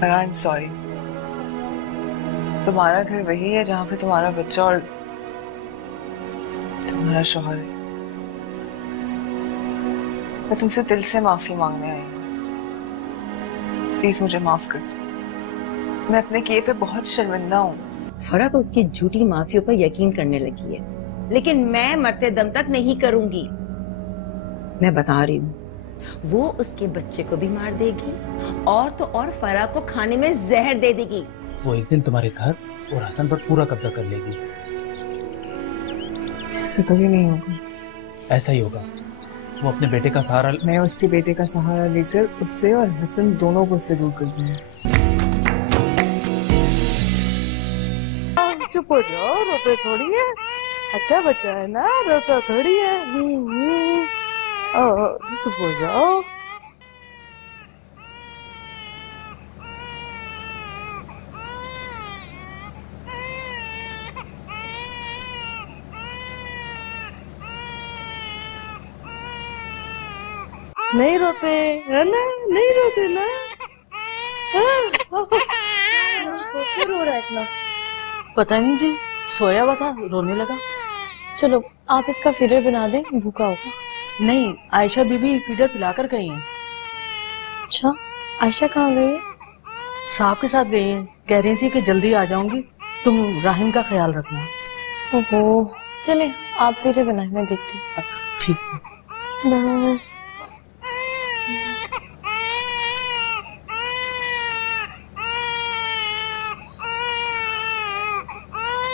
पर I am sorry. तुम्हारा घर वही है जहाँ पे तुम्हारा बच्चा और तुम्हारा शौहर है। मैं तुमसे दिल से माफी मांगने आई हूँ। प्लीज मुझे माफ कर दो। मैं अपने किए पे बहुत शर्मिंदा हूँ। फरा तो उसकी झूठी माफियों पर यकीन करने लगी है, लेकिन मैं मरते दम तक नहीं करूंगी। मैं बता रही हूँ, वो उसके बच्चे को भी मार देगी और तो और फरा को खाने में जहर दे देगी। वो एक दिन तुम्हारे घर और हसन पर पूरा कब्जा कर लेगी। ऐसा कभी नहीं होगा। ऐसा ही होगा। वो अपने बेटे का सहारा। मैं उसके बेटे का सहारा लेकर उससे और हसन दोनों को उससे दूर कर दूंगी। चुप हो जाओ, रोते थोड़ी है। अच्छा बच्चा है ना, रोता थोड़ी है। चुप हो जाओ। नहीं रोते है ना, नहीं रोते ना। क्यों रो रहा है इतना? पता नहीं जी, सोया हुआ था, रोने लगा। चलो आप इसका फीडर बना दें, भूखा होगा। नहीं, आयशा बीबी फीडर पिलाकर गई हैं। अच्छा, आयशा कहाँ गई है? साहब के साथ गई हैं। कह रही थी कि जल्दी आ जाऊंगी, तुम राहिम का ख्याल रखना। ओहो, चले आप फीडर बनाए, मैं देखती हूँ। ठीक है। बस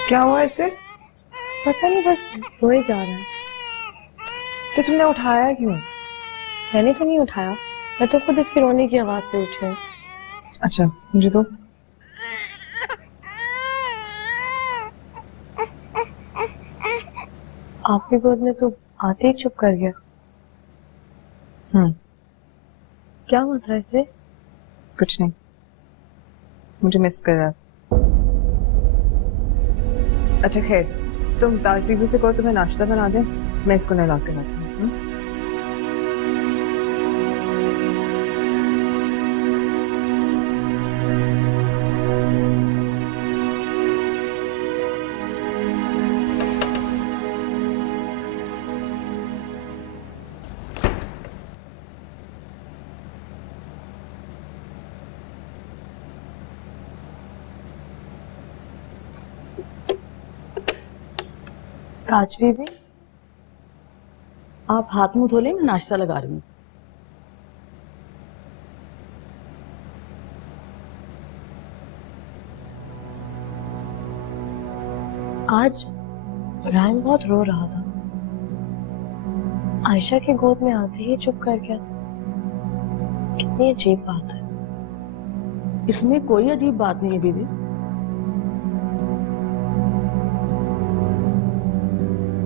क्या हुआ इससे? पता नहीं, बस रोए जा रहा है। तो तुमने उठाया क्यों? मैंने तो नहीं उठाया, मैं तो खुद इसकी रोने की आवाज से उठी हूँ। अच्छा, मुझे तो आपकी गोद में तो आते ही चुप कर गया। क्या हुआ था इसे? कुछ नहीं, मुझे मिस कर रहा था। अच्छा खैर, तुम ताज बीबी से कहो तुम्हें नाश्ता बना दे, मैं इसको नहला के लाती हूँ। ताज बीबी, आप हाथ मुंह धो लें, मैं नाश्ता लगा रही हूँ। आज रायन बहुत रो रहा था, आयशा के गोद में आते ही चुप कर गया। कितनी अजीब बात है। इसमें कोई अजीब बात नहीं है बीबी।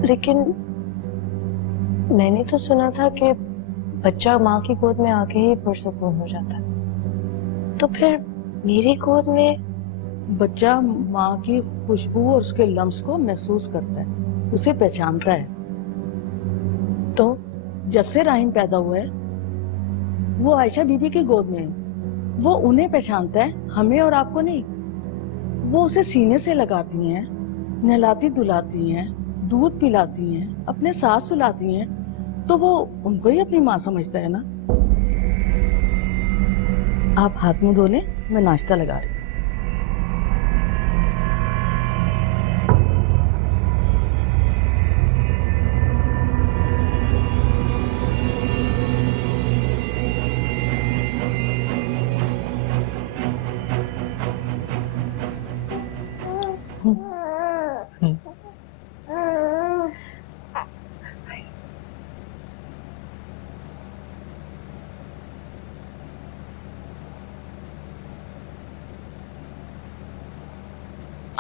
लेकिन मैंने तो सुना था कि बच्चा माँ की गोद में आके ही पुरसुकून हो जाता है, तो फिर मेरी गोद में बच्चा माँ की खुशबू और उसके लम्स को महसूस करता है, उसे पहचानता है। तो जब से राहिम पैदा हुआ है, वो आयशा बीबी की गोद में है। वो उन्हें पहचानता है, हमें और आपको नहीं। वो उसे सीने से लगाती हैं, नहलाती धुलाती हैं, दूध पिलाती हैं, अपने साथ सुलाती हैं, तो वो उनको ही अपनी माँ समझता है ना। आप हाथ मुंह धो लें, मैं नाश्ता लगा रही हूँ।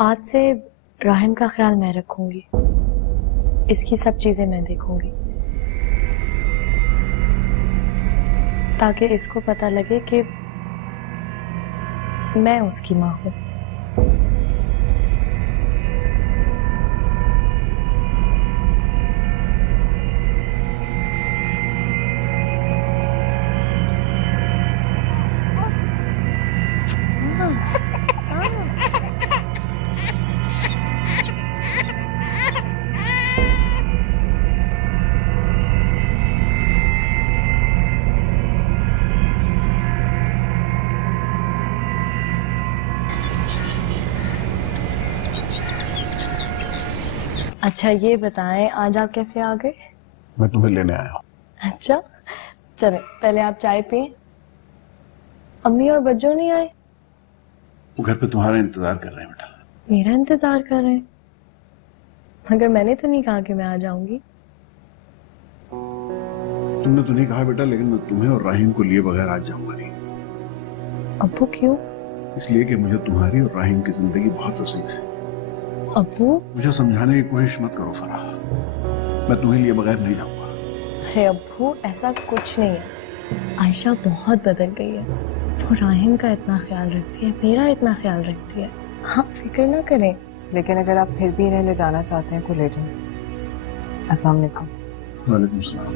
आज से राहिम का ख्याल मैं रखूंगी, इसकी सब चीजें मैं देखूंगी, ताकि इसको पता लगे कि मैं उसकी माँ हूं। अच्छा ये बताएं, आज आप कैसे आ गए? मैं तुम्हें लेने आया हूँ। अच्छा चले, पहले आप चाय पिए। अम्मी और बच्चों नहीं आए? वो घर पे तुम्हारा इंतजार कर रहे हैं बेटा। मेरा इंतजार कर रहे हैं? मगर मैंने तो नहीं कहा कि मैं आ जाऊंगी। तुमने तो नहीं कहा बेटा, लेकिन मैं तुम्हें और राहीम को लिए बगैर आज जाऊंगा नहीं। अब्बू क्यों? इसलिए कि मुझे तुम्हारी और राहीम की जिंदगी बहुत अजीज है। अब्बू? मुझे समझाने की कोशिश मत करो फराह, मैं तुम्हें लिए बगैर नहीं जाऊंगा। अरे अब्बू ऐसा कुछ नहीं है, आयशा बहुत बदल गई है। वो राहीम का इतना ख्याल रखती है, मेरा इतना ख्याल रखती है, आप फिक्र ना करें। लेकिन अगर आप फिर भी इन्हें ले जाना चाहते हैं तो ले जाओ। अस्सलाम वालेकुम। वालेकुम सलाम।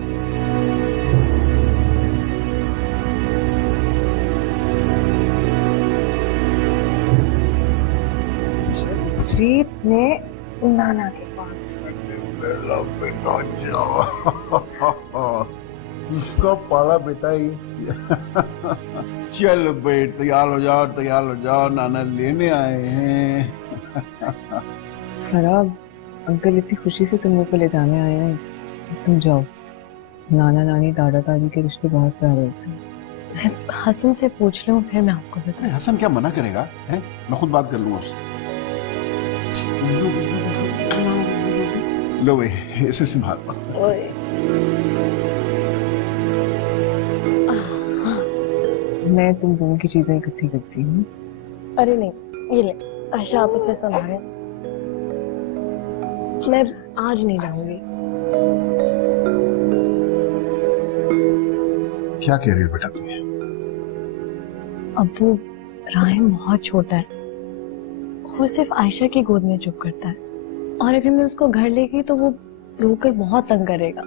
जीत ने नाना के पास। उसका पाला बेटा ही। चल बेट, तैयार हो जाओ, तैयार हो जाओ, नाना लेने आए हैं। फराब, अंकल इतनी खुशी से तुम लोग को ले जाने आए हैं, तुम जाओ। नाना नानी दादा दादी के रिश्ते बहुत प्यारे होते हैं। मैं हसन से पूछ लूं, फिर मैं आपको बताऊं। हसन क्या मना करेगा है? मैं खुद बात कर लूंगा उससे। लो वे, इसे संभाल। मैं तुम दोनों की चीजें इकट्ठी करती हूँ। अरे नहीं, ये ले आयशा, आप इसे संभालें। मैं आज नहीं जाऊंगी। क्या कह रही हो बेटा तुम? अब्बू, राहीम बहुत छोटा है, वो सिर्फ आयशा की गोद में चुप करता है, और अगर मैं उसको घर ले गई तो वो रोकर बहुत तंग करेगा।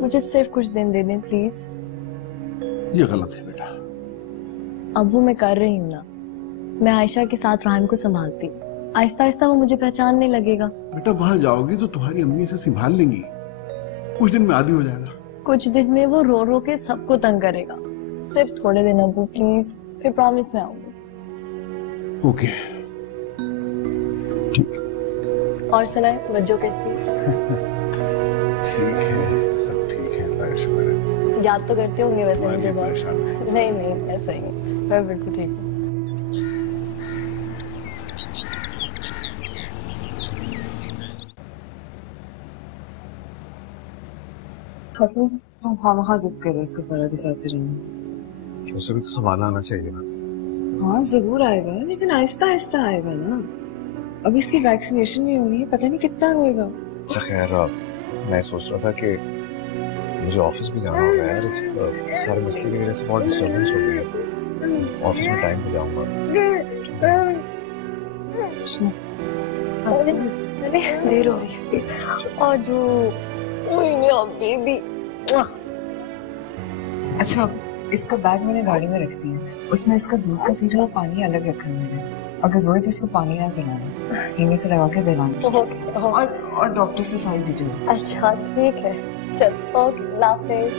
मुझे सिर्फ कुछ दिन दे दें प्लीज। ये गलत है बेटा। अब्बू मैं कर रही हूँ ना, मैं आयशा के साथ राहीम को संभालती, आहिस्ता आहिस्ता वो मुझे पहचानने लगेगा। बेटा वहां जाओगी तो तुम्हारी अम्मी इसे संभाल लेंगी, कुछ दिन में आदी हो जाएगा। कुछ दिन में वो रो रो के सबको तंग करेगा। सिर्फ थोड़े दिन अब्बू प्लीज, फिर प्रॉमिस मैं आऊंगी। ओके। और सुनाए, बच्चों कैसी? ठीक है, सब ठीक है, अल्लाह का शुक्र है। याद तो करते होंगे वैसे मुझे बहुत। परेशान नहीं। नहीं नहीं, ऐसा ही है, मैं बिल्कुल ठीक हूँ। हसन, तुम खामखा जिद कर रहे हो इसको फराह के साथ जाने। उसे भी तो संभालना आना चाहिए ना। हाँ जरूर आएगा, लेकिन आहिस्ता आहिस्ता आएगा ना। अभी इसकी वैक्सीनेशन भी होनी है, पता नहीं कितना रोएगा। अच्छा खैर, मैं सोच रहा था कि मुझे ऑफिस भी जाना होगा यार। इस सारे मसले की वजह से बहुत डिस्टर्बेंस हो गई है। ऑफिस में टाइम पे जाऊंगा। देर हो रही है। और जो बेबी। अच्छा, इसका बैग मैंने गाड़ी में रख दिया, उसमें इसका दूध का फिल्टर और पानी अलग रखा है मैंने। अगर रोए तो इसको पानी ना पिलाना, सीने से लगा के दिलाना। और डॉक्टर से सारी डिटेल्स। अच्छा ठीक है, चल ओके, अल्लाह हाफिज।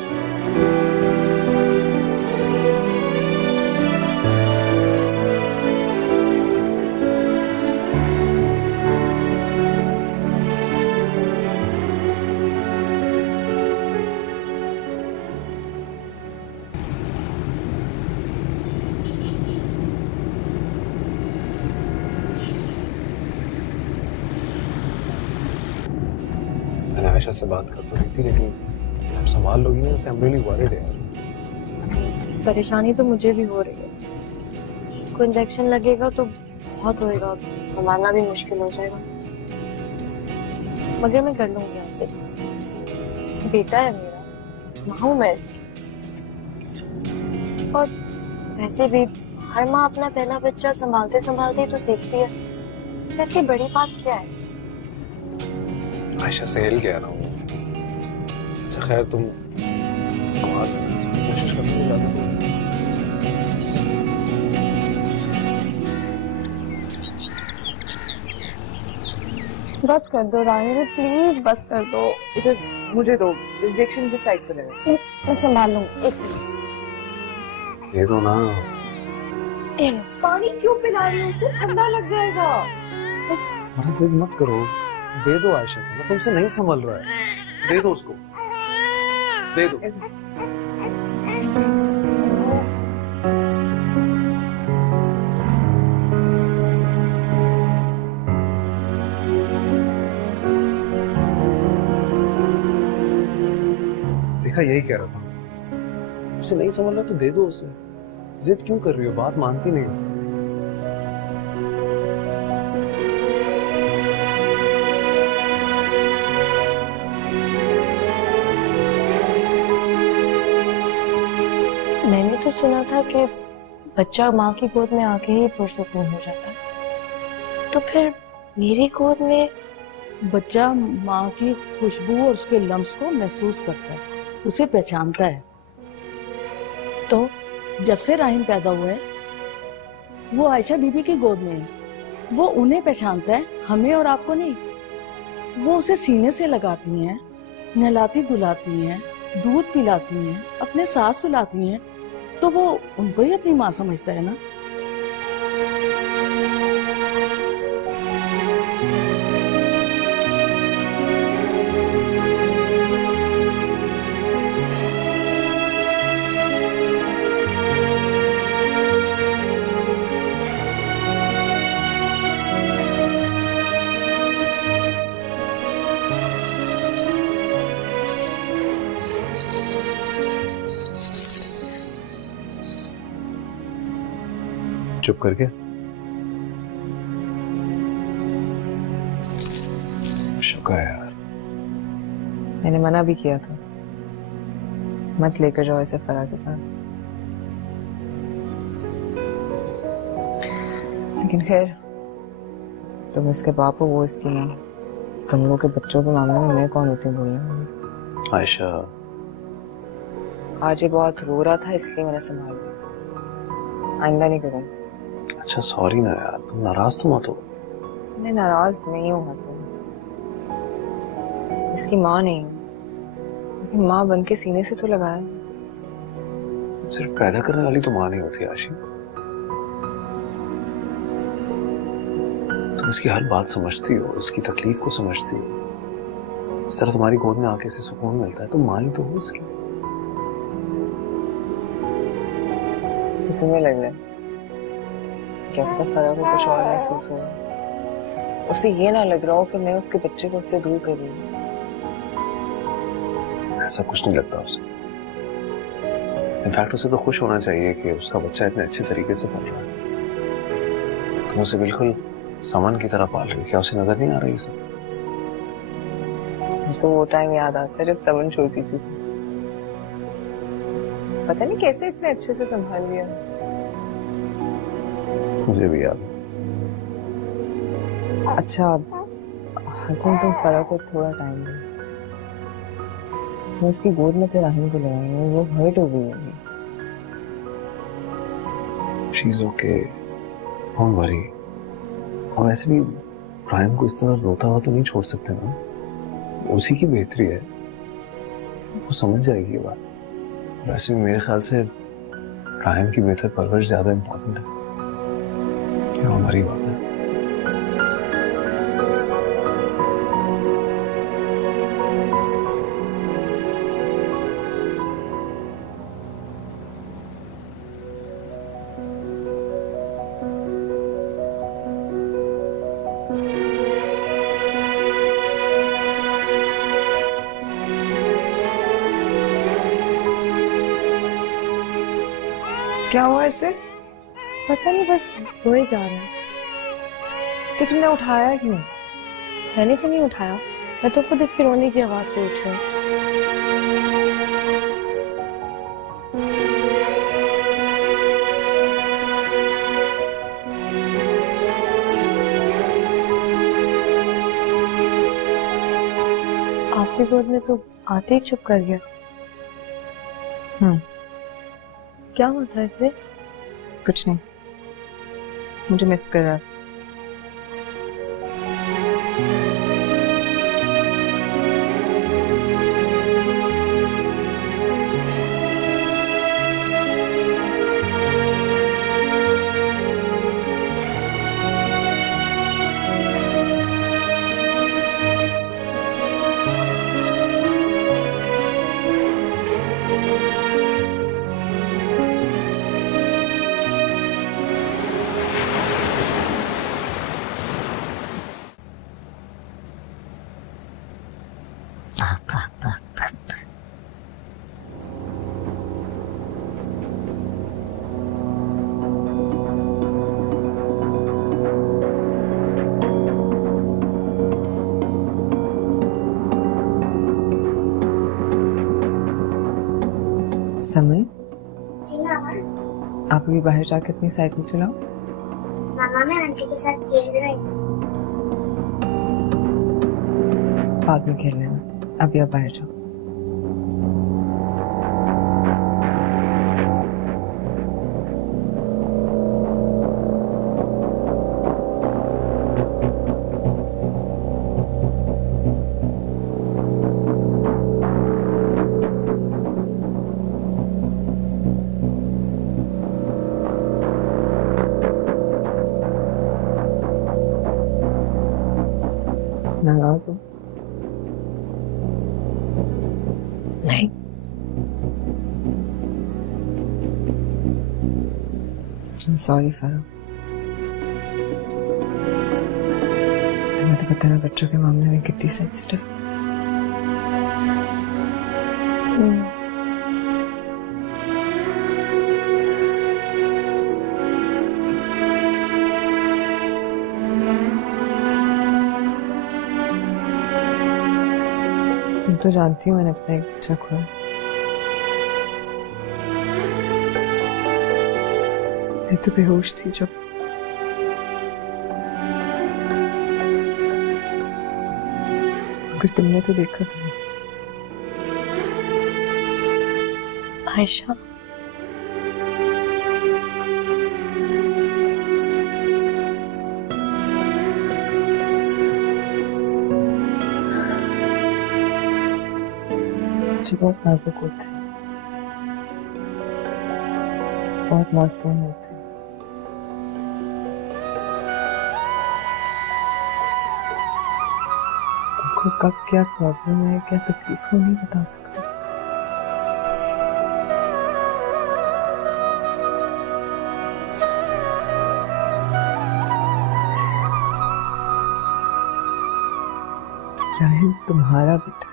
मैंने आयशा से बात कर तो रही थी, लेकिन तुम संभाल लोगी ना, आई एम रियली वरीड यार। परेशानी तो मुझे भी हो रही है। उसको इंजेक्शन लगेगा तो बहुत होएगा, संभालना भी मुश्किल हो जाएगा। मगर मैं कर लूंगी आपसे, बेटा है मेरा, माँ हूं मैं इसकी। और वैसे भी हर माँ अपना पहला बच्चा संभालते संभालते तो सीखती है, इससे बड़ी बात क्या है। आयशा से हिल गया ना हूँ। अच्छा खैर, तुम कोशिश करते हो ज्यादा। बस कर दो रानी, प्लीज बस कर दो। इधर मुझे दो, इंजेक्शन की साइड पे लगा। मैं संभाल लूंगी, एक सेकंड। ये दो ना। ये लो। पानी क्यों पिला रही हो? उसे ठंडा लग जाएगा। फराह जिद मत करो, दे दो आयशा को, वो तुमसे नहीं संभल रहा है, दे दो उसको, दे दो। देखा, यही कह रहा था, उसे नहीं संभल रहा तो दे दो उसे। जिद क्यों कर रही हो, बात मानती नहीं हो। मैंने तो सुना था कि बच्चा माँ की गोद में आके ही पुरसुकून हो जाता है, तो फिर मेरी गोद में बच्चा माँ की खुशबू और उसके लम्स को महसूस करता है, उसे पहचानता है। तो जब से राहिम पैदा हुआ है वो आयशा बीबी की गोद में है, वो उन्हें पहचानता है, हमें और आपको नहीं। वो उसे सीने से लगाती हैं, नहलाती धुलाती हैं, दूध पिलाती हैं, अपने साथ सुलाती हैं, तो वो उनको ही अपनी माँ समझता है ना। चुप करके, शुक्र है यार। मैंने मना भी किया था, मत लेकर जाओ ऐसे फराह के साथ, लेकिन खैर, तुम इसके बाप हो, वो इसकी माँ। तुम लोग के बच्चों के मामले में मैं कौन होती हूँ बोलने वाली। आयशा, आज ये बहुत रो रहा था इसलिए मैंने संभाल लिया, आइंदा नहीं करूँगी। अच्छा सॉरी ना यार, तुम नाराज तो मत हो। मैं नाराज नहीं हूँ हसन, इसकी माँ नहीं हूँ, लेकिन माँ बन के सीने से तो लगाया। सिर्फ पैदा करने वाली तो माँ नहीं होती आशी, तुम इसकी हर बात समझती हो, इसकी तकलीफ को समझती हो। इस तरह तुम्हारी गोद में आके से सुकून मिलता है, तो माँ ही तो हो इसकी। तो तुम्हें लग रहा है क्या पता फराह को कुछ और महसूस हो, उसे ये ना लग रहा हो कि मैं उसके बच्चे को उससे दूर कर रही हूँ। ऐसा कुछ नहीं लगता उसे। इनफैक्ट उसे तो खुश होना चाहिए कि उसका बच्चा इतने अच्छे तरीके से पल रहा है। तुम उसे बिल्कुल सामान की तरह पाल रही हो, क्या उसे नजर नहीं आ रही सब? मुझे तो वो टाइम याद आता है जब समन छोटी सी थी, पता नहीं कैसे इतने अच्छे से संभाल लिया। मुझे भी याद। अच्छा हसन, तुम फराह को थोड़ा टाइम दो, मैं उसकी गोद में से राहिम को ले आई हूँ, वो हर्ट हो गई है। She's okay, don't worry। और वैसे भी राहिम को इस तरह रोता हुआ तो नहीं छोड़ सकते ना, उसी की बेहतरी है, वो समझ जाएगी ये बात। वैसे भी मेरे ख्याल से राहिम की बेहतर परवरिश ज्यादा इम्पोर्टेंट है, ये हमारी बात है। क्या हुआ इससे? पता नहीं, बस रोए जा रहा है। तो तुमने उठाया क्यों? मैंने तो नहीं उठाया, मैं तो खुद इसके रोने की आवाज से उठ रही हूँ। आपकी गोद में तो आते ही चुप कर गया। क्या हुआ था इसे? कुछ नहीं, मुझे मिस कर रहा था। समन, जी मामा। आप अभी बाहर जाकर अपनी साइकिल चलाओ। मामा मैं आंटी के साथ खेल रही हूँ। बाद में खेल लेना, अभी आप बाहर जाओ। नाराज हो? नहीं, सॉरी फारूक, तुम्हें तो पता है मैं बच्चों के मामले में कितनी सेंसिटिव। तुम तो जानती हो मैंने अपना एक बच्चा खोया। मैं तो बेहोश थी जब मगर तुमने तो देखा था। आयशा, बहुत नाजुक होते हैं, बहुत मासूम होते हैं। उनको कब क्या प्रॉब्लम है, क्या तकलीफ हो, नहीं बता सकते। राहिल तुम्हारा बेटा,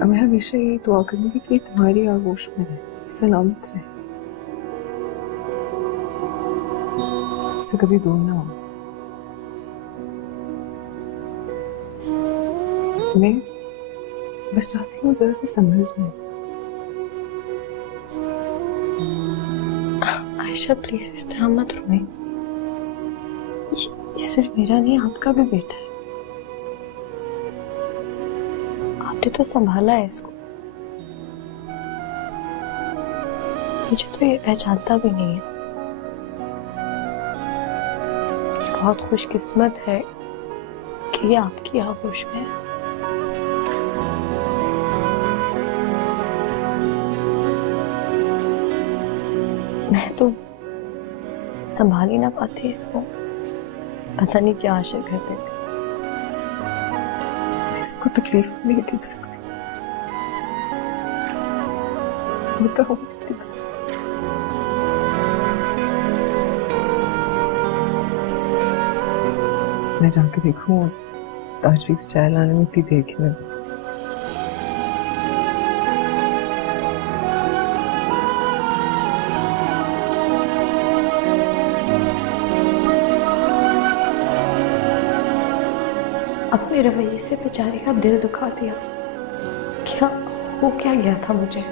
मैं हमेशा यही दुआ करूंगी कि तुम्हारी आगोश में रहे, सलामत रहे, तुमसे कभी दूर ना हो। मैं बस चाहती हूँ जरा से संभल जाए। आयशा प्लीज इस तरह मत रोए। ये सिर्फ मेरा नहीं, आपका भी बेटा है। आपने तो संभाला है इसको। मुझे तो ये पहचानता भी नहीं है। बहुत खुशकिस्मत है कि ये आपकी आगोश में है। मैं तो संभाल ही ना पाती इसको, पता नहीं क्या आशा करते थे। इसको तकलीफ नहीं देख सकती, होता हो नहीं देख सकती। मैं जाके देखूं आज भी चाय लाने में इतनी देर क्यों लगी। अपने रवैये से बेचारे का दिल दुखा दिया। क्या हो क्या गया था मुझे?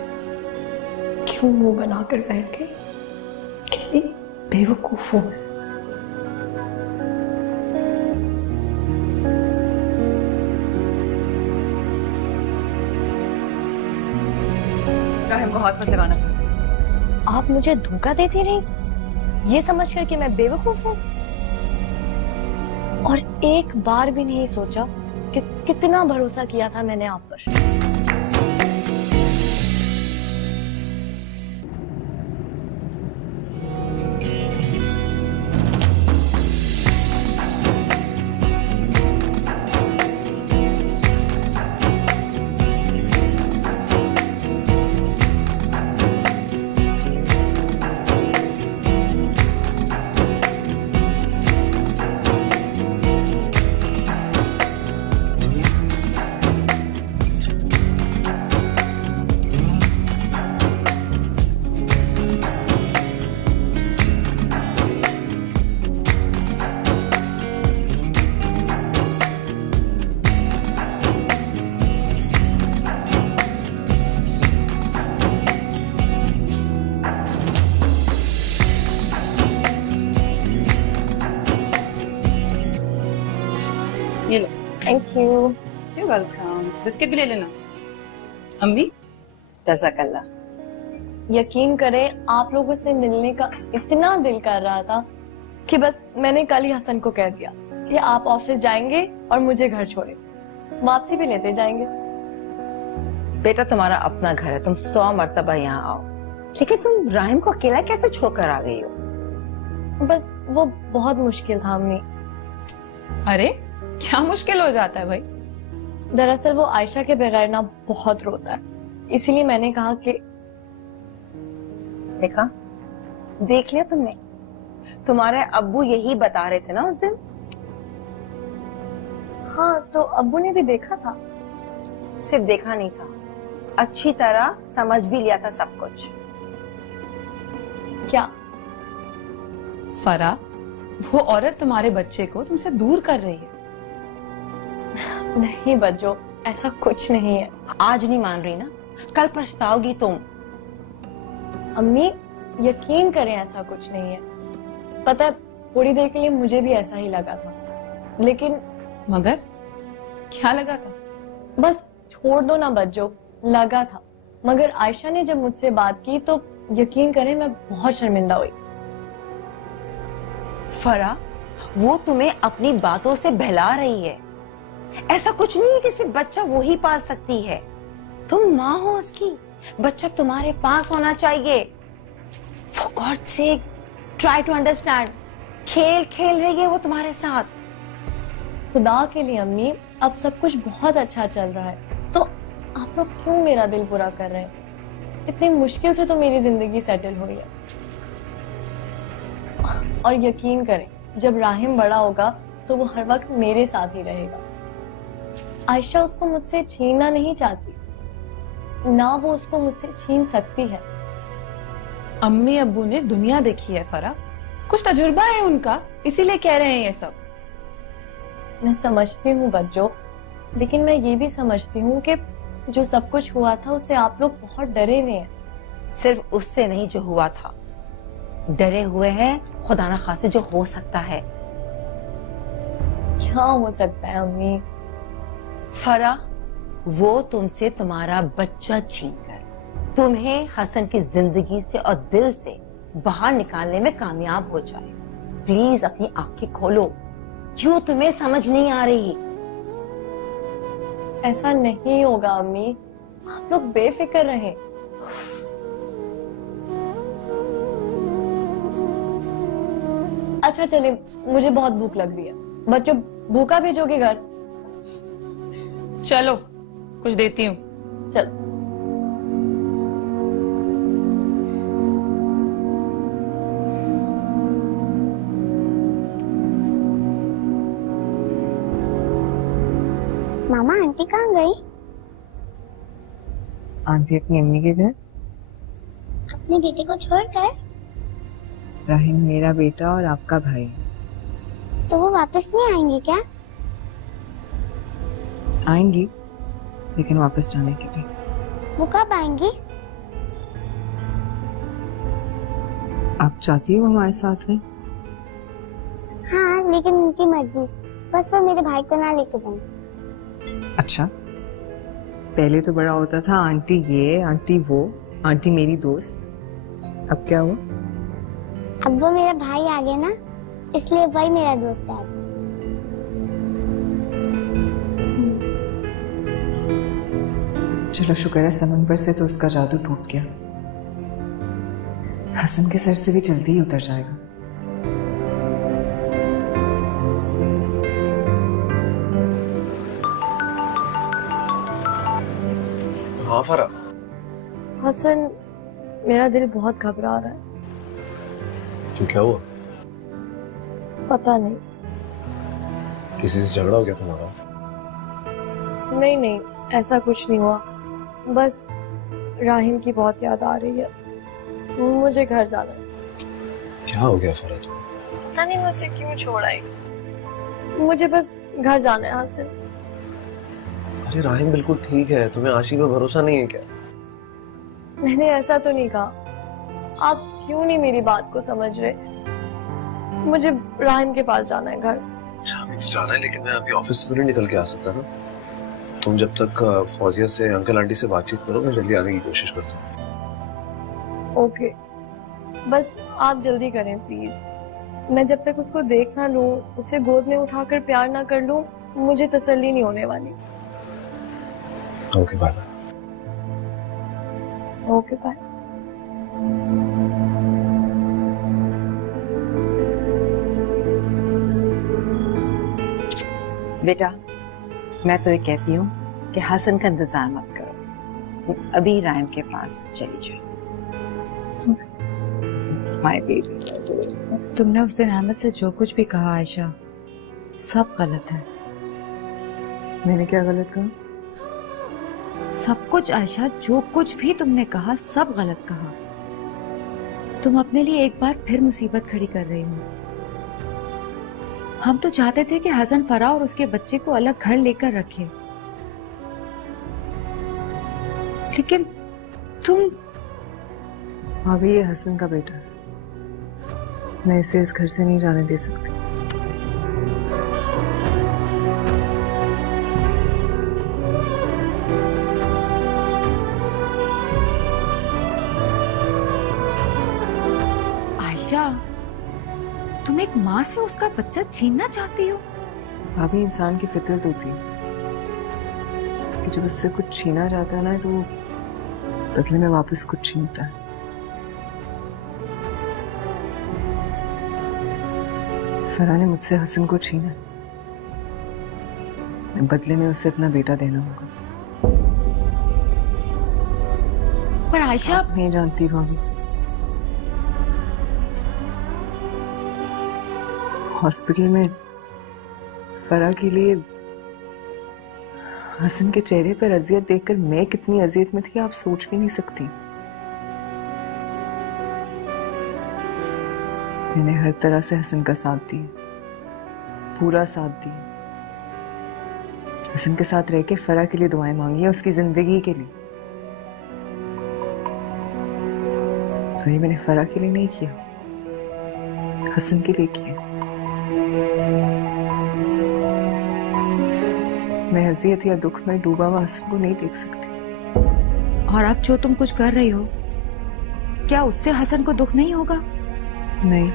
क्यों मुंह बनाकर बैठ गई? कितनी बेवकूफ हूं। बहुत मत लगाना था। आप मुझे धोखा देती रही ये समझ कर कि मैं बेवकूफ हूं, और एक बार भी नहीं सोचा कि कितना भरोसा किया था मैंने आप पर। Thank you. You welcome. Biscuit भी ले लेना। अम्मी जज़ाकल्ला। यकीन करें आप लोगों से मिलने का इतना दिल कर रहा था कि बस मैंने कल ही हसन को कह दिया कि आप ऑफिस जाएंगे और मुझे घर छोड़े, वापसी भी लेते जाएंगे। बेटा तुम्हारा अपना घर है, तुम 100 मर्तबा यहाँ आओ, लेकिन तुम राहिम को अकेला कैसे छोड़कर आ गई हो? बस वो बहुत मुश्किल था अम्मी। अरे क्या मुश्किल हो जाता है भाई? दरअसल वो आयशा के बगैर ना बहुत रोता है, इसीलिए मैंने कहा कि देखा, देख लिया तुमने, तुम्हारे अब्बू यही बता रहे थे ना उस दिन। हाँ तो अब्बू ने भी देखा था। सिर्फ देखा नहीं था, अच्छी तरह समझ भी लिया था सब कुछ। क्या? फरा, वो औरत तुम्हारे बच्चे को तुमसे दूर कर रही है। नहीं बच्चों, ऐसा कुछ नहीं है। आज नहीं मान रही ना, कल पछताओगी तुम। अम्मी यकीन करें ऐसा कुछ नहीं है। पता है थोड़ी देर के लिए मुझे भी ऐसा ही लगा था, लेकिन मगर क्या लगा था? बस छोड़ दो ना बच्चों, लगा था। मगर आयशा ने जब मुझसे बात की तो यकीन करें मैं बहुत शर्मिंदा हुई। फरा, वो तुम्हें अपनी बातों से बहला रही है। ऐसा कुछ नहीं है कि सिर्फ बच्चा वो ही पाल सकती है। तुम माँ हो उसकी, बच्चा तुम्हारे पास होना चाहिए। For God's sake, try to understand. खेल खेल रही है वो तुम्हारे साथ। खुदा के लिए अम्मी, अब सब कुछ बहुत अच्छा चल रहा है, तो आप लोग क्यों मेरा दिल बुरा कर रहे हैं? इतनी मुश्किल से तो मेरी जिंदगी सेटल हुई है। और यकीन करें जब राहिम बड़ा होगा तो वो हर वक्त मेरे साथ ही रहेगा। आयशा उसको मुझसे छीनना नहीं चाहती, ना वो उसको मुझसे छीन सकती है। अम्मी अब्बू ने दुनिया देखी है फरा, कुछ तजुर्बा है उनका, इसीलिए कह रहे हैं ये सब। मैं समझती हूँ बच्चों, लेकिन मैं ये भी समझती हूँ कि जो सब कुछ हुआ था उससे आप लोग बहुत डरे हुए हैं। सिर्फ उससे नहीं जो हुआ था, डरे हुए हैं खुदा ना खासे जो हो सकता है। क्या हो सकता है अम्मी? फरा, वो तुमसे तुम्हारा बच्चा छीनकर तुम्हें हसन की जिंदगी से और दिल से बाहर निकालने में कामयाब हो जाए। प्लीज अपनी आंखें खोलो, क्यों तुम्हें समझ नहीं आ रही? ऐसा नहीं होगा अम्मी, आप लोग बेफिक्र रहें। अच्छा चलिए, मुझे बहुत भूख लग रही है। बच्चों भूखा भेजोगे घर? चलो कुछ देती हूँ। चल। मामा आंटी कहाँ गई? आंटी अपनी अम्मी के घर। अपने बेटे को छोड़कर? राहिम मेरा बेटा और आपका भाई। तो वो वापस नहीं आएंगे क्या? आएंगी, लेकिन वापस जाने के लिए। वो कब आएंगी? आप चाहती हो हमारे साथ रहें? हाँ लेकिन उनकी मर्जी, बस वो मेरे भाई को ना लेके जाए। अच्छा, पहले तो बड़ा होता था आंटी ये आंटी वो, आंटी मेरी दोस्त। अब क्या हुआ? अब वो मेरा भाई आ गया ना, इसलिए वही मेरा दोस्त है। चलो शुक्र है समंदर से तो उसका जादू टूट गया। हसन के सर से भी जल्दी ही उतर जाएगा। हाँ फरा। हसन, मेरा दिल बहुत घबरा रहा है। क्यों, क्या हुआ? पता नहीं। किसी से झगड़ा हो गया तुम्हारा? नहीं नहीं, ऐसा कुछ नहीं हुआ, बस राहिम की बहुत याद आ रही है। मुझे घर जाना है। क्या हो गया फरा तुम्हें? पता नहीं मैं उसे क्यों छोड़ आई। मुझे बस घर जाना है हसन। अरे राहिम बिल्कुल ठीक है, तुम्हें आशी पे भरोसा नहीं है क्या? मैंने ऐसा तो नहीं कहा, आप क्यों नहीं मेरी बात को समझ रहे? मुझे राहिम के पास जाना है घर। अच्छा अभी तो जाना है, लेकिन मैं अभी ऑफिस से तो नहीं निकल के आ सकता ना। तुम जब तक फौजिया से अंकल आंटी से बातचीत करो, मैं जल्दी आने की कोशिश करता हूँ। ओके, बस आप जल्दी करें प्लीज। मैं जब तक उसको देख ना लूं, उसे गोद में उठाकर प्यार ना कर लूं, मुझे तसल्ली नहीं होने वाली। Okay bye. Okay bye. बेटा, मैं तो ये कहती हूँ कि हसन का इंतजार मत करो, तुम अभी रायम के पास चली जाओ। My baby. तुमने उस दिन अहमद से जो कुछ भी कहा आयशा, सब गलत है। मैंने क्या गलत कहा? सब कुछ आयशा, जो कुछ भी तुमने कहा सब गलत कहा। तुम अपने लिए एक बार फिर मुसीबत खड़ी कर रही हो। हम तो चाहते थे कि हसन फरा और उसके बच्चे को अलग घर लेकर रखे, लेकिन तुम। भाभी, ये हसन का बेटा है, मैं इसे इस घर से नहीं जाने दे सकती। आयशा, तुम एक माँ से उसका बच्चा छीनना चाहती हो? भाभी, इंसान की फितरत होती है कि जब उससे कुछ छीना जाता है ना, तो वो बदले में वापस कुछ छीनता है। फरा ने मुझसे हसन को छीना, बदले में उसे अपना बेटा देना होगा। पर आयशा, आप नहीं जानती भाभी, हॉस्पिटल में फरा के लिए हसन के चेहरे पर अजियत देखकर मैं कितनी अजियत में थी, आप सोच भी नहीं सकती। मैंने हर तरह से हसन का साथ दिया, पूरा साथ दिया। हसन के साथ रह के फरा के लिए दुआएं मांगी है, उसकी जिंदगी के लिए। तो ये मैंने फरा के लिए नहीं किया, हसन के लिए किया। मैं अजियत या दुख में डूबा हुआ हसन को नहीं देख सकती। और अब जो तुम कुछ कर रही हो, क्या उससे हसन को दुख नहीं होगा? नहीं,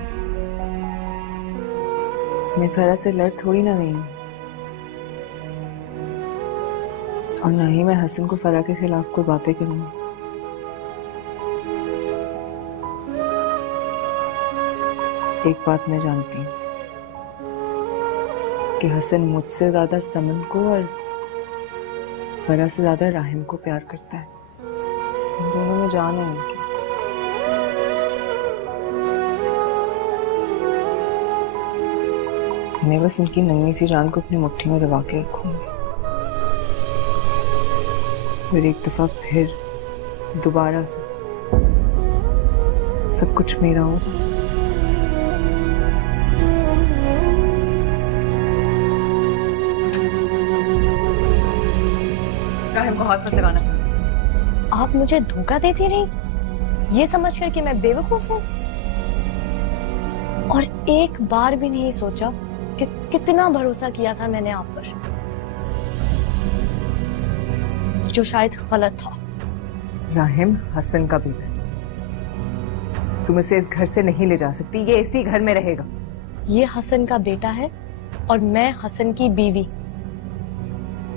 मैं फरा से लड़ थोड़ी ना गई हूं, और ना ही मैं हसन को फरा के खिलाफ कोई बातें करूंगी। एक बात मैं जानती हूँ कि हसन मुझसे ज्यादा समन को और फरा से ज्यादा राहिम को प्यार करता है। इन दोनों में जान है उनकी। मैं बस उनकी नन्ही सी जान को अपनी मुट्ठी में दबा के रखूंगी। फिर एक दफा फिर दोबारा से सब कुछ मेरा होगा। राहिम को हाथ मत लगाना। आप मुझे धोखा देती रही, ये समझ कर कि मैं बेवकूफ हूँ, और एक बार भी नहीं सोचा कि कितना भरोसा किया था मैंने आप पर, जो शायद गलत था। राहिम हसन का बेटा, तुम इसे इस घर से नहीं ले जा सकती, ये इसी घर में रहेगा। ये हसन का बेटा है और मैं हसन की बीवी,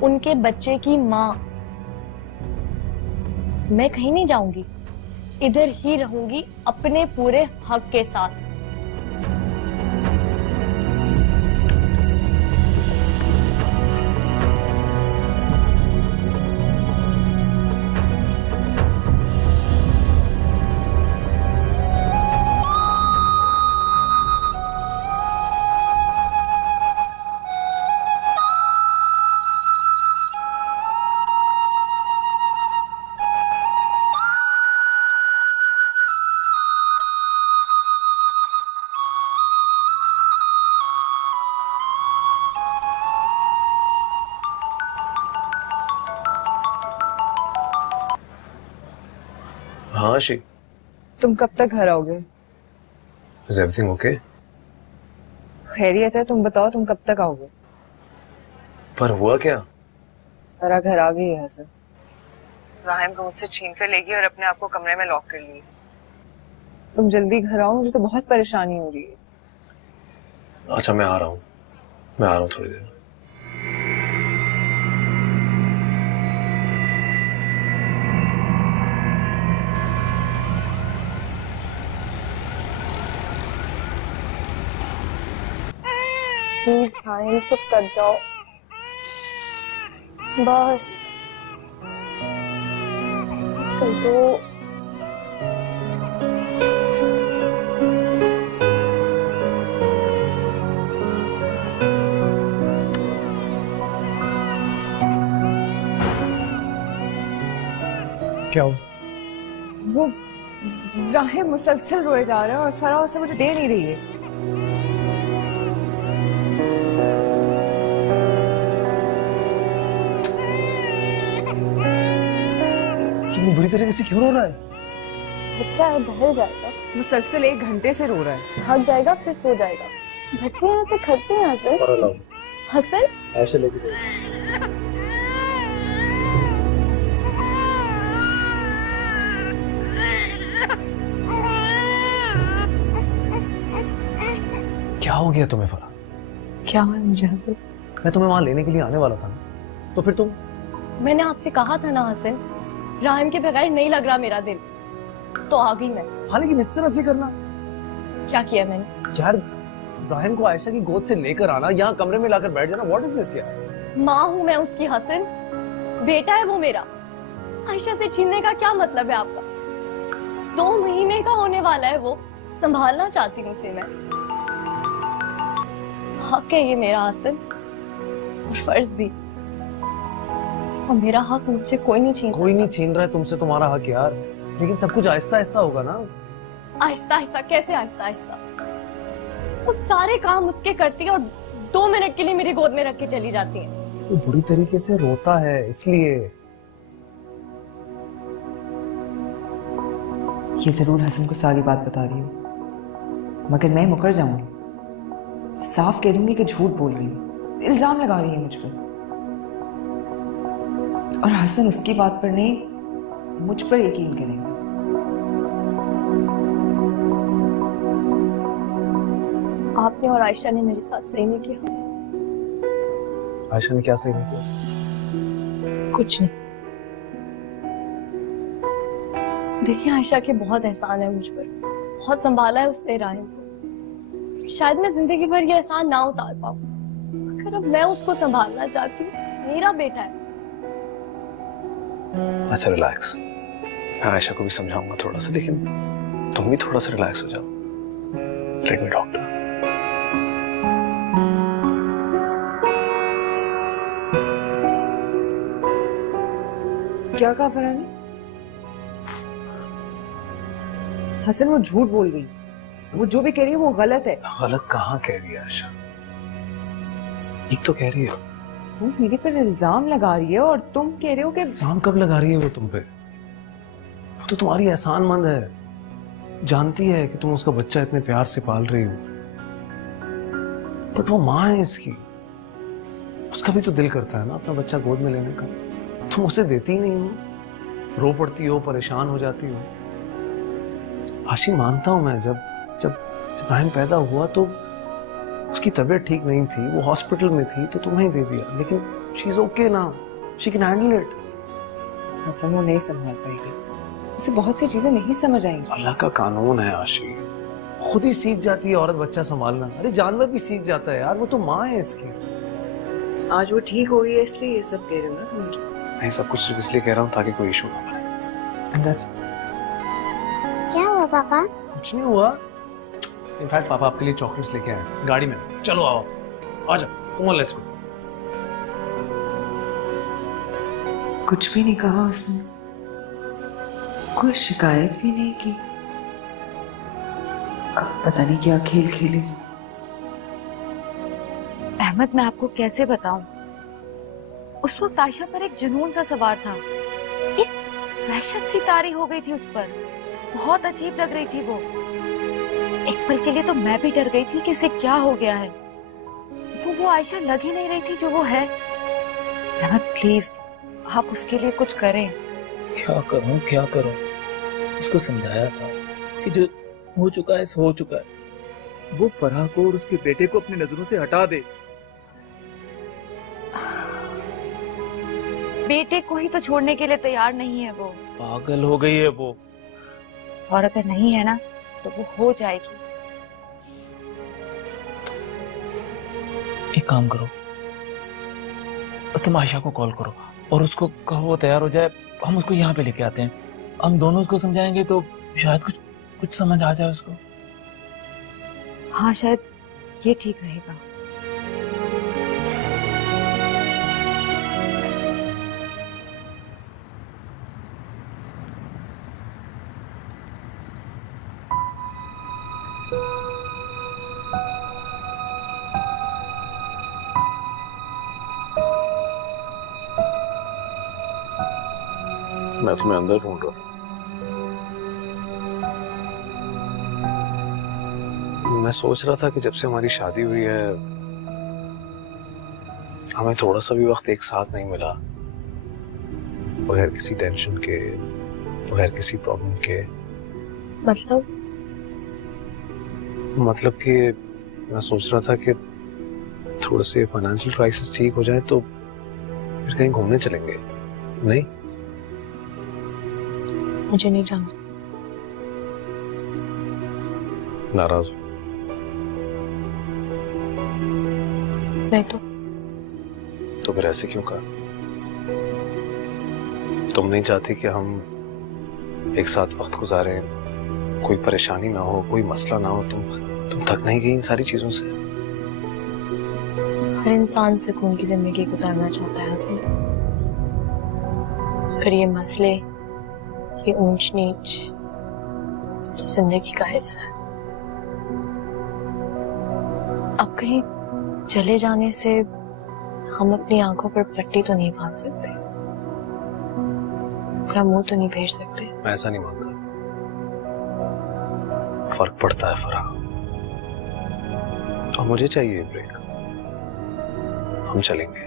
उनके बच्चे की माँ। मैं कहीं नहीं जाऊंगी, इधर ही रहूंगी अपने पूरे हक के साथ। हाँ शी, तुम कब तक घर आओगे? Is everything okay? खैरियत है, तुम बताओ तुम कब तक आओगे? पर हुआ क्या? फरा घर आ गई है हसन। राहिम को मुझसे छीन कर लेगी और अपने आप को कमरे में लॉक कर ली। तुम जल्दी घर आओ, मुझे तो बहुत परेशानी हो रही है। अच्छा मैं आ रहा हूँ, थोड़ी देर। प्लीज राहिम चुप कर जाओ बस कर दो। क्या हो? वो राहिम मुसलसल रोए जा रहा है और फरा उसे मुझे दे नहीं रही है। बुरी तरीके से क्यों रो रहा है? बच्चा है, बहल जाएगा। मुसलसल 1 घंटे से रो रहा है। थक जाएगा फिर सो जाएगा। बच्चे यहाँ से खड़ते हैं हसन। हसन ऐसे लेके क्या हो गया तुम्हें फरा? क्या हुआ मुझे हसन? मैं तुम्हें वहां लेने के लिए आने वाला था ना, तो फिर तुम? मैंने आपसे कहा था ना हसन, राहिम के बगैर नहीं लग रहा मेरा दिल, तो आ गई मैं। हाँ लेकिन इस तरह से करना क्या किया मैंने? यार राहिम को आयशा की गोद से लेकर आना, यहाँ कमरे में लाकर बैठ जाना, व्हाट इज दिस यार? माँ हूँ मैं उसकी हसन, बेटा है वो मेरा। आयशा से छीनने का क्या मतलब है आपका? 2 महीने का होने वाला है वो, संभालना चाहती हूँ उसे मैं। हक है ये मेरा हसन, और फर्ज भी, और मेरा हक मुझसे कोई नहीं छीन रहा है तुमसे तुम्हारा हक यार, लेकिन सब कुछ आहिस्ता आहिस्ता होगा ना। आहिस्ता आहिस्ता कैसे आहिस्ता आहिस्ता? वो सारे काम उसके करती है और 2 मिनट के लिए मेरी गोद में रख के चली जाती है। वो बुरी तरीके से रोता है इसलिए। ये जरूर हसन को सारी बात बता रही हूँ, मगर मैं मुकर जाऊंगी। साफ कह दूंगी कि झूठ बोल रही है, इल्जाम लगा रही है मुझ पर। और हसन उसकी बात पर नहीं, मुझ पर यकीन करेंगे। आपने और आयशा ने मेरे साथ सही नहीं किया हसन। आयशा ने क्या सही नहीं किया? कुछ नहीं। देखिए आयशा के बहुत एहसान है मुझ पर, बहुत संभाला है उसने राहिम को। शायद मैं जिंदगी भर ये एहसान ना उतार पाऊं, मगर अब मैं उसको संभालना चाहती हूँ, मेरा बेटा है। अच्छा रिलैक्स, मैं आयशा को भी समझाऊंगा थोड़ा सा, लेकिन तुम भी थोड़ा सा रिलैक्स हो जाओ। Let me doctor. क्या कहा फरा ने? हसन वो झूठ बोल रही, वो जो भी कह रही है वो गलत है। गलत कहाँ कह रही है आयशा? एक तो कह रही है वो मेरे पर इल्जाम लगा रही है और तुम कह रहे हो कि इल्जाम कब लगा रही है वो तुम पे? वो तो तुम्हारी एहसानमंद है, जानती है कि तुम उसका बच्चा इतने प्यार से पाल रही हो, बट वो माँ है इसकी, उसका भी तो दिल करता है ना अपना बच्चा गोद में लेने का। तुम उसे देती नहीं हो, रो पड़ती हो, परेशान हो जाती हो। आशी मानता हूं मैं, जब जब जब राहिम पैदा हुआ तो उसकी तबीयत ठीक नहीं थी, वो हॉस्पिटल में थी, तो तुम्हें दे दिया, लेकिन she is okay now, she can handle it. Hasan वो नहीं संभाल पाएगी, उसे बहुत सी चीजें नहीं समझ आएंगी। अल्लाह का कानून है आशी, खुद ही सीख जाती है औरत बच्चा संभालना। अरे जानवर भी सीख जाता है यार, वो तो माँ है इसकी। आज वो ठीक हो गई है इसलिए ये सब कह रहे हो ना तुम मुझे? मैं सब कुछ सिर्फ इसलिए कह रहा हूँ ताकि कोई इशू ना बने। And that's... क्या हुआ पापा? कुछ नहीं हुआ। इनफैक्ट पापा आपके लिए चॉकलेट्स लेके आए गाड़ी में। चलो आओ, आ जाओ, तुम लेट्स गो। कुछ भी नहीं कहा उसने, कोई शिकायत भी नहीं की। अब पता नहीं क्या खेल खेली। अहमद मैं आपको कैसे बताऊं, उस वक्त आयशा पर एक जुनून सा सवार था, एक वहशत सी तारी हो गई थी उस पर, बहुत अजीब लग रही थी वो। एक पल के लिए तो मैं भी डर गई थी कि इसे क्या हो गया है। वो आयशा लग ही नहीं रही थी जो वो है। रहमत प्लीज आप उसके लिए कुछ करें। क्या करूं? उसको समझाया था कि जो हो चुका है हो चुका है। वो फराह को और उसके बेटे को अपनी नजरों से हटा दे। बेटे को ही तो छोड़ने के लिए तैयार नहीं है वो। पागल हो गई है वो। और अगर नहीं है ना तो वो हो जाएगी। एक काम करो, तुम आयशा को कॉल करो और उसको कहो वो तैयार हो जाए, हम उसको यहाँ पे लेके आते हैं। हम दोनों उसको समझाएंगे तो शायद कुछ समझ आ जाए उसको। हाँ शायद ये ठीक रहेगा। मैं तुम्हें अंदर ढूंढ रहा था। मैं सोच रहा था कि जब से हमारी शादी हुई है हमें थोड़ा सा भी वक्त एक साथ नहीं मिला, बगैर किसी टेंशन के, बगैर किसी प्रॉब्लम के। मतलब कि मैं सोच रहा था कि थोड़े से फाइनेंशियल क्राइसिस ठीक हो जाए तो फिर कहीं घूमने चलेंगे। नहीं, मुझे नहीं जाना। नाराज हो? नहीं तो फिर ऐसे क्यों कहा? तुम नहीं चाहती कि हम एक साथ वक्त गुजारें, कोई परेशानी ना हो, कोई मसला ना हो? तुम थक नहीं गई इन सारी चीजों से? हर इंसान सुकून की जिंदगी गुजारना चाहता है हसन। अगर ये मसले, ये ऊंच नीच तो जिंदगी का हिस्सा है। अब कहीं चले जाने से हम अपनी आंखों पर पट्टी तो नहीं बांध सकते, अपना मुंह तो नहीं फेर सकते। मैं ऐसा नहीं मानता। फर्क पड़ता है फराह, और मुझे चाहिए ब्रेक। हम चलेंगे।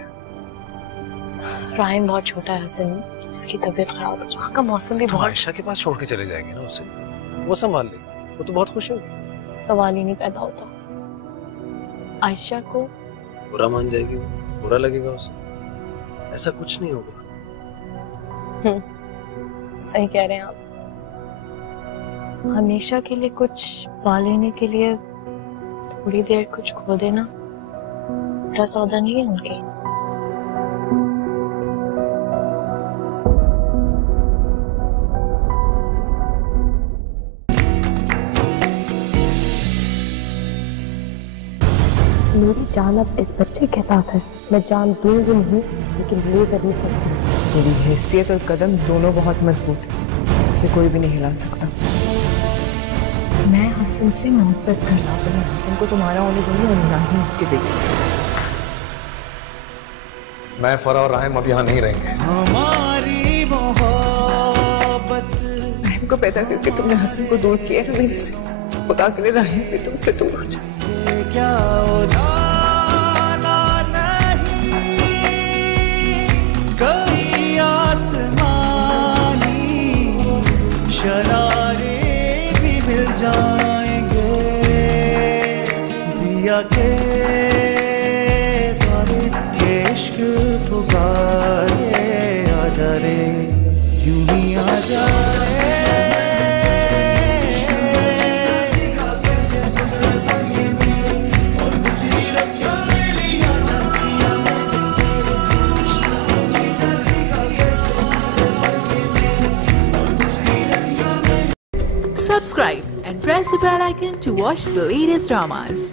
राहिम बहुत छोटा है हसन, उसकी तबीयत खराब है, वहाँ का मौसम भी तो बहुत। आयशा के पास छोड़ के चले जाएंगे ना उसे, वो संभाल ले, वो तो बहुत खुश होगी। सवाल ही नहीं पैदा होता। आयशा को बुरा मान जाएगी, बुरा लगेगा उसे। ऐसा कुछ नहीं होगा। सही कह रहे हैं आप। हमेशा के लिए कुछ पा लेने के लिए थोड़ी देर कुछ खो देना बड़ा सौदा नहीं है उनके। मेरी जान अब इस बच्चे के साथ है। मैं जान दूंगी नहीं, लेकिन ले जरूर सकती हूँ। मेरी हैसियत और कदम दोनों बहुत मजबूत है, उसे कोई भी नहीं हिला सकता। मैं हसन से मोहब्बत कर रहा हूँ, हसन को तुम्हारा होने दूंगी और ना ही उसके बेटे। मैं फराह और राहिम अब यहाँ नहीं रहेंगे। हमारी मोहब्बत राहिम को पैदा करके तुमने हसन को दूर किया है मेरे से। खुदा करे राहिम भी तुमसे दूर हो जाए। क्या जाना नहीं, कोई आसमानी शरारे भी मिल जाएंगे। पिया के द्वारे इश्क पुकारे, आ जा रे यूं ही आ जा रे। Subscribe and press the bell icon to watch the latest dramas.